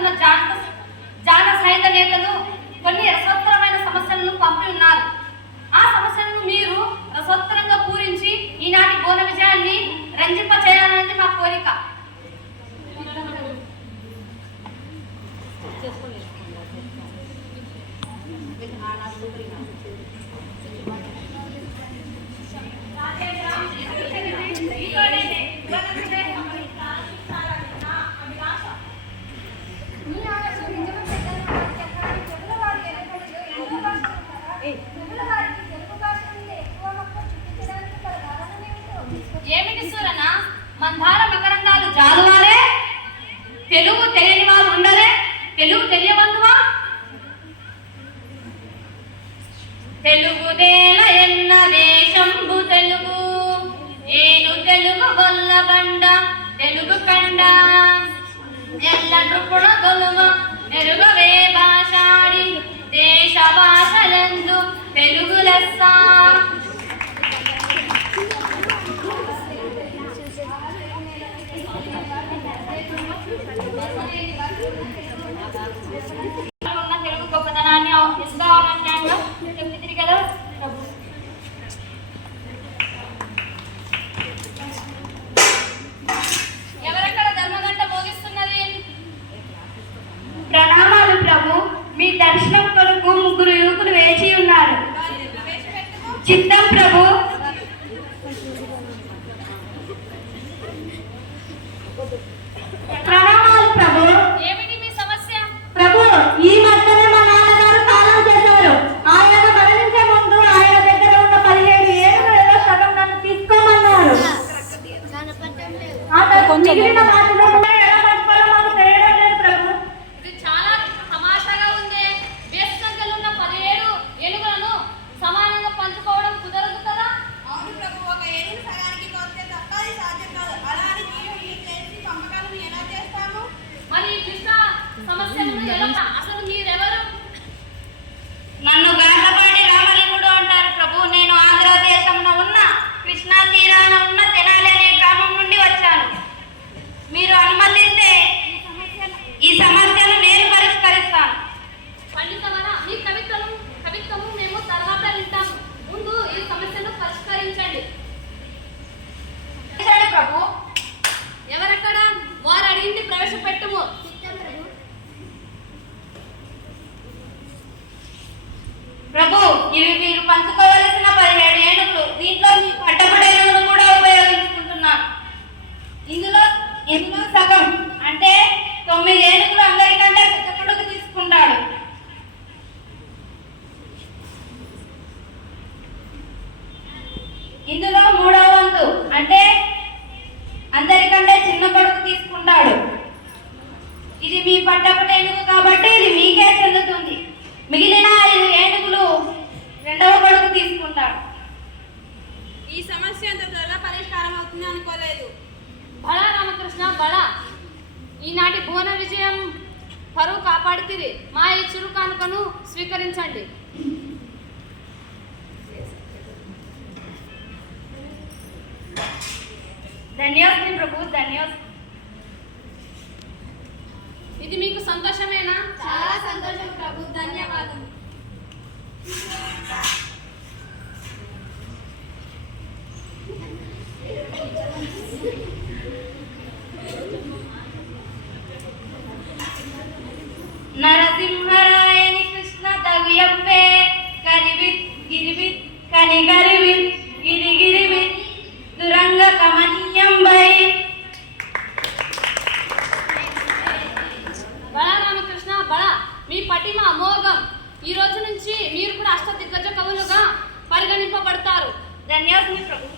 పాల్గొన్న జాన సైత నేతలు కొన్ని రసోత్తరమైన సమస్యలను పంపి ఉన్నారు. ఆ సమస్యలను మీరు రసోత్తరంగా పూరించి ఈనాటి బోన విజయాన్ని రంజింప చేయాలనేది మా కోరిక. ఏమిటి సూరన, మందార మకరందాలు జాలువాలే, తెలుగు తెలియని వారు ఉండలే, తెలుగు తెలియబందువా? తెలుగుదేల ఎన్న దేశంబు తెలుగు, ఏను తెలుగు గొల్లబండ తెలుగు కండ, ఎల్ల నృపుణ గొలుమ నెరుగవే భాషాడి, దేశ భాషలందు తెలుగు లెస్స. తెలుగు గొప్పతనాన్ని నిష్కారణంగా చెప్తుంది కదా. ఎవరక్కడ ధర్మగంట మోగిస్తున్నది? ప్రణామాలు ప్రభు. మీ దర్శనం కొరకు ముగ్గురు యువకులు వేచి ఉన్నారు. చిత్తం ప్రభు. ప్రణామాలు ప్రభు. ఏమిటి మీ సమస్య? ప్రభు, ఈ మధ్యనే మా నాన్నగారు కాలం చేశారు. ఆయన మరణించే ముందు ఆయన దగ్గర ఉన్న 17 ఏళ్ళలో సగం నన్ను తీసుకోమన్నారు. మిగిలిన వాటిలో ఎలా పట్టుకోవాలో మాకు తెలియడం లేదు ప్రభు. ఇది చాలా తమాషాగా ఉంది. బేస్ సంఖ్యలో ఉన్న 17 ఏనుగులను సమానంగా పంచుకోవడం కుదరదు కదా? అవును ప్రభు, ఒక ఏనుగు సగానికి కోస్తే తప్ప అది సాధ్యం కాదు. అలా అని మీరు చేసి పంపకాలను ఎలా చేస్తాము? మరి ఈ కృష్ణ సమస్యలను ఎలా? అసలు మీరెవరు? నన్ను గాంధపాటి రామలింగుడు అంటారు ప్రభు. నేను ఆంధ్రదేశంలో ఉన్న కృష్ణా తీరాన ఉన్న తెనాలి అనే గ్రామం నుండి వచ్చాను. మీరు అనుమతిస్తే ఈ సమస్యను నేను పరిష్కరిస్తాను. పండితమరా, మీ కవిత్వము మేము తర్వాత వింటాము. ముందు ఈ సమస్యను పరిష్కరించండి ప్రభు. ఎవరక్కడ? వారు అడిగింది ప్రవేశపెట్టుము. ప్రభు, ఇవి మీరు పంచుకోవలసిన 17 ఏనుగులు. దీంట్లో మీ పట్టపడి ఏనుగులు కూడా ఉపయోగించుకుంటున్నాను. ఇందులో సగం అంటే 9 ఏనుగులు అందరికంటే పెద్ద కొడుకు తీసుకుంటాడు. ఇందులో 3వ వంతు అంటే అందరికంటే చిన్న కొడుకు తీసుకుంటాడు. ఇది మీ పట్టపటి ఏనుగు కాబట్టి ఇది మీకే చెందుతుంది. మిగిలిన 5 ఏనుగులు 2వ కొడుకు తీసుకుంటాడు. ఈ సమస్య అంత త్వరగా పరిష్కారం అవుతుంది అనుకోలేదు. బడా రామకృష్ణ బడా, ఈనాటి భువన విజయం పరువు కాపాడుతుంది. మా ఈ చురు కానుకను స్వీకరించండి. ధన్యోస్మి ప్రభు, ధన్యోస్మి. ఇది మీకు సంతోషమేనా? చాలా సంతోషం ప్రభు, ధన్యవాదం. నరసింహరాయని కృష్ణ దవ్యప్పే కరివిత్ గిరివిత్ కనిగరివిత్ గిరిగిరివిత్ దురంగ కమనీయం బై. బడా రామకృష్ణ బడా, మీ పటిమ అమోఘం. ఈ రోజు నుంచి మీరు కూడా అష్టదిగ్గజ కవులుగా పరిగణింపబడతారు. ధన్యోస్మి ప్రభు.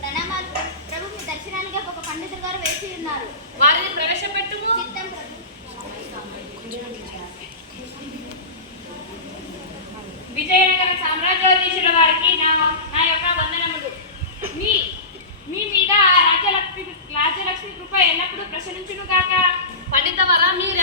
ప్రణామాలు ప్రభు. మీ దర్శనానికి ఒక పండితులు గారు వేసి ఉన్నారు. వారిని ప్రవేశపెట్టుము. చిత్తం ప్రభు. విజయనగర సామ్రాజ్యాధీశుల వారికి నా యొక్క వందనములు. మీ మీద రాజ్యలక్ష్మి కృప ఎల్లప్పుడూ ప్రసరించును గాక. పండితవరా, మీరు